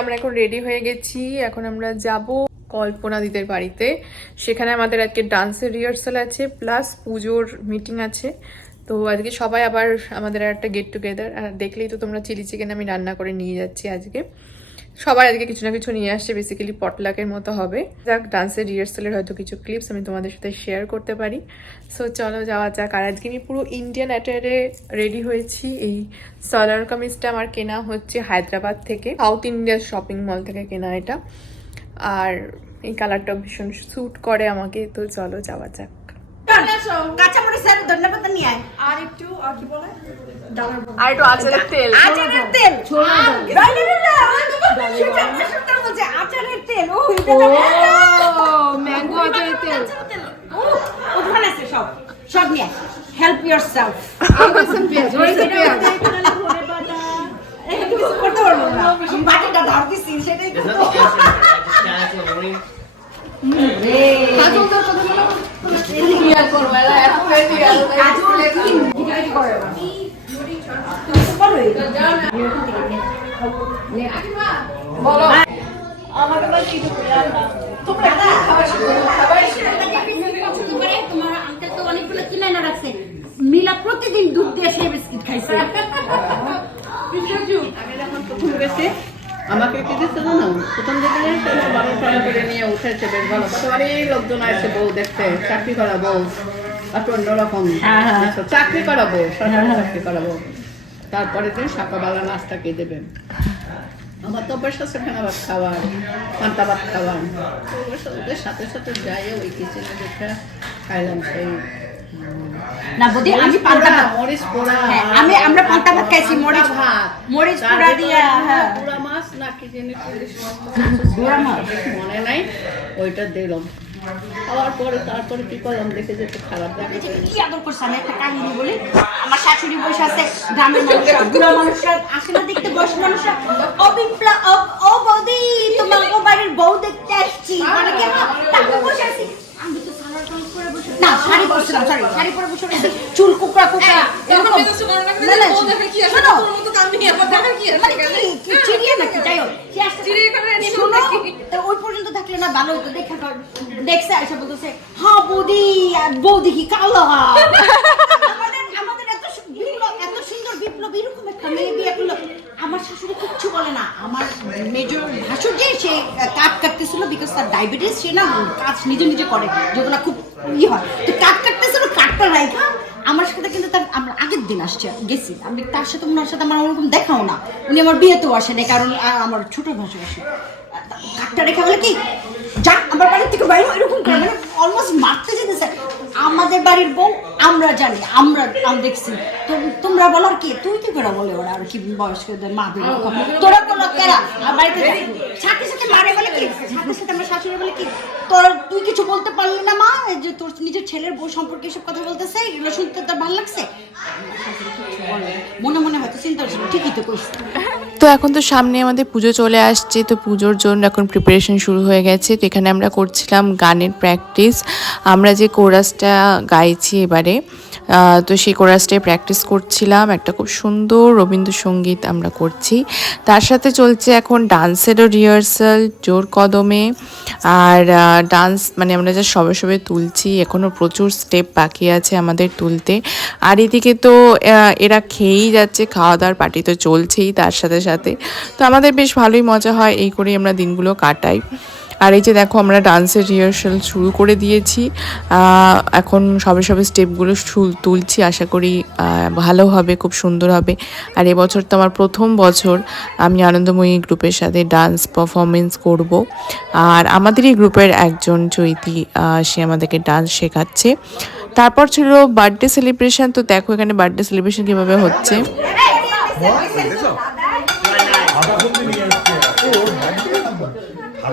আমরা এখন রেডি হয়ে গেছি, এখন আমরা যাব কল্পনা দিদের বাড়িতে। সেখানে আমাদের আজকে ডান্সের রিহার্সাল আছে প্লাস পুজোর মিটিং আছে। তো আজকে সবাই আবার আমাদের একটা গেট টুগেদার আর দেখলেই তো তোমরা চিলি চিকেন আমি রান্না করে নিয়ে যাচ্ছি আজকে। সবাই আজকে কিছু না কিছু নিয়ে আসছে বেসিক্যালি পটলাকের মতো হবে। যাক ডান্সের রিহার্সালের হয়তো কিছু ক্লিপস আমি তোমাদের সাথে শেয়ার করতে পারি। সো চলো যাওয়া যাক। আর আজকে আমি পুরো ইন্ডিয়ান অ্যাটায়ারে রেডি হয়েছি। এই সালার কামিজটা আমার কেনা হচ্ছে হায়দ্রাবাদ থেকে। সাউথ ইন্ডিয়ার শপিং মল থেকে কেনা এটা। আর এই কালারটা ভীষণ স্যুট করে আমাকে। তো চলো যাওয়া যাক। আর একটু আর কি বলে? আর একটু আচারের তেল। আচারের তেল। আচারের তেল। ও ম্যাঙ্গো আচারের তেল। ও ওখানে আছে সব। সব নিয়ে হেল্প ইয়োরসেলফ আলবাসান পেঁয়াজ? ওইটা পেঁয়াজ। করতে পারব না। বাটিটা ধার দিছি সেটাই There's করতে nothing else. Just scan it to the ring. কাজল তোর কতগুলো ক্লিয়ার করব? কি বলো তোমার আঙ্কেল তো অনেকগুলো কিনে এনে রাখছে মিলা প্রতিদিন দুধ দিয়ে সেই বিস্কিট খাইছে আমাকে কি দিচ্ছে জানো? প্রথম দিকে বারো টাকা করে নিয়ে উঠেছে বেশ ভালো। অনেক লোকজন আসছে বউ দেখতে। চাকরি করা বউ। একটু অন্যরকম। চাকরি করা বউ সরকারি চাকরি করা বউ। তারপরে দিন সকালবেলা নাস্তা কে দেবেন আমার তো অভ্যাস আছে ফেনা ভাত খাওয়ার পান্তা ভাত খাওয়ার। ওদের সাথে- সাথে যাই ওই কিচেনে দেখে খাইলাম সেই না বদি আমি পান্তা ভাত মরিচ পোড়া। হ্যাঁ, আমি আমরা পান্তা ভাত খাইছি মরিচ ভাত। মরিচ পোড়া দিয়া হ্যাঁ। মাছ জিনিস মাছ? মনে নাই ওইটা দিলাম। খাওয়ার পরে তারপরে কি করলাম দেখে যে একটু খারাপ কি আদর করছে আমি একটা কাহিনী বলি। আমার শাশুড়ি বসে আছে গ্রামের মানুষরা বুড়া মানুষরা আসে না দেখতে বয়স মানুষরা ও বিপ্লা ও- বৌদি তোমার বাড়ির বউ দেখতে আসছি। মানে কি হ্যাঁ, তারপর বসে আছি। আমি তো বসে না শাড়ি পরছিলাম সরি শাড়ি পরে বসে আছি চুল কুকড়া কুকড়া এরকম। না, না, শোনো, কি, কি, চিড়িয়া নাকি? যাই হোক সে আসছে। শোনো, তা ওই পর্যন্ত থাকলে না ভালো হতো, দেখা দেখছে বৌদি বৌদি কি কালো আমাদের আমাদের এত এত সুন্দর এরকম একটা মেয়ে বিয়ে করল। আমার শাশুড়ি কিচ্ছু বলে না। আমার মেজর ভাসুর যে সে কাট কাটতেছিল বিকজ তার ডায়াবেটিস সে না কাজ নিজে নিজে করে, যেগুলো খুব ই হয়। তো কাট কাটতেছিল কাটটা রাইখা। আমার সাথে কিন্তু তার, আমরা আগের দিন আসছে, গেছি। আমি তার সাথে, ওনার সাথে আমার ওরকম দেখাও না। উনি আমার বিয়েতেও আসেনি, কারণ আমার ছোট ভাসুর আসে। কাটটা রেখে বলে কি? যা, আমার বাড়ির থেকে বাইরে, এরকম করে মানে অলমোস্ট মারতে যেতেছে। আমাদের বাড়ির বউ আমরা জানি, আমরা আমি দেখছি। তোমরা বলার কি? তুই কি করে বলে ওরা আর কি বয়স্কদের মা তোরা বলো কেরা? বাড়িতে সাথে সাথে মারে বলে কি? সাথে সাথে আমার শাশুড়ি বলে কি? তোর, তুই কিছু বলতে পারলি না মা? যে তোর নিজের ছেলের বউ সম্পর্কে এসব কথা বলতেছে, এগুলো শুনতে তোর ভালো লাগছে? আমার। মনে মনে হয়তো চিন্তা হচ্ছিল ঠিকই তো কইছে। তো এখন তো সামনে আমাদের পুজো চলে আসছে, তো পুজোর জন্য এখন প্রিপারেশন শুরু হয়ে গেছে। তো এখানে আমরা করছিলাম গানের প্র্যাকটিস আমরা যে কোরাসটা গাইছি এবারে তো সেই কোরাসটাই প্র্যাকটিস করছিলাম। একটা খুব সুন্দর রবীন্দ্রসঙ্গীত আমরা করছি। তার সাথে চলছে এখন ডান্সেরও রিহার্সাল জোর কদমে। আর ডান্স মানে আমরা যা সবে সবে তুলছি। এখনও প্রচুর স্টেপ বাকি আছে আমাদের তুলতে। আর এদিকে তো এরা খেয়েই যাচ্ছে খাওয়া দাওয়ার পার্টি তো চলছেই তার সাথে সাথে। তো আমাদের বেশ ভালোই মজা হয়, এই করেই আমরা দিনগুলো কাটাই। আর এই যে দেখো আমরা ডান্সের রিহার্সাল শুরু করে দিয়েছি। এখন সবে সবে স্টেপগুলো তুলছি আশা করি ভালো হবে খুব সুন্দর হবে। আর এবছর তো আমার প্রথম বছর আমি আনন্দময়ী গ্রুপের সাথে ডান্স পারফরমেন্স করব। আর আমাদেরই গ্রুপের একজন চৈতি সে আমাদেরকে ডান্স শেখাচ্ছে। তারপর ছিল বার্থডে সেলিব্রেশন তো দেখো এখানে বার্থডে সেলিব্রেশন কীভাবে হচ্ছে?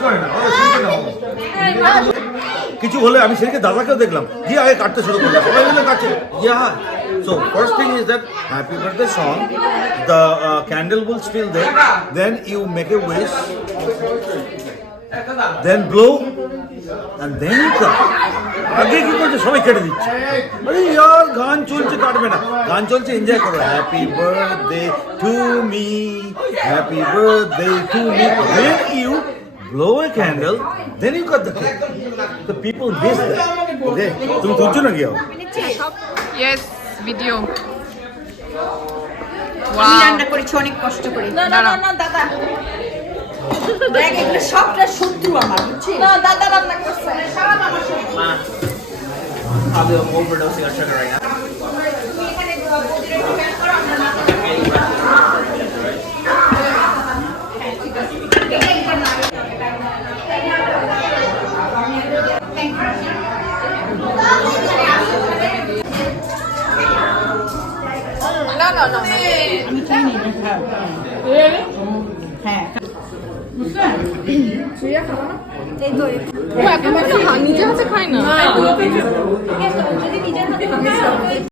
করে না ও, শুনতে কিছু হলে আমি সেদিকে দাদাকেও দেখলাম। দিয়ে আগে কাটতে শুরু করল সবাই মিলে কাটছে। Yeah so first thing is that happy birthday song the candle will still they then you make a wish then blow and then you cut. আগে কি করছে? সবাই কেটে দিচ্ছে। আরে ইয়ার গান চলছে কাটবে না। গান চলছে এনজয় করো। Happy birthday to me happy birthday to me then you blow a candle then you cut the cake the people miss that okay? তুমি তুলছো না গিয়ে ইয়েস ভিডিও আমি রান্না করেছি অনেক কষ্ট করে। না না না না দাদা। দেখ এগুলো সবটা শত্রু আমার বুঝছিস? না দাদা রান্না করছে। probably overdosing on sugar right now. No, no, no. I'm. Really? Oh, yeah. 不是，直接好了吗？再做一个。我买，我这，这块呢？哎，我决定你家他的旁。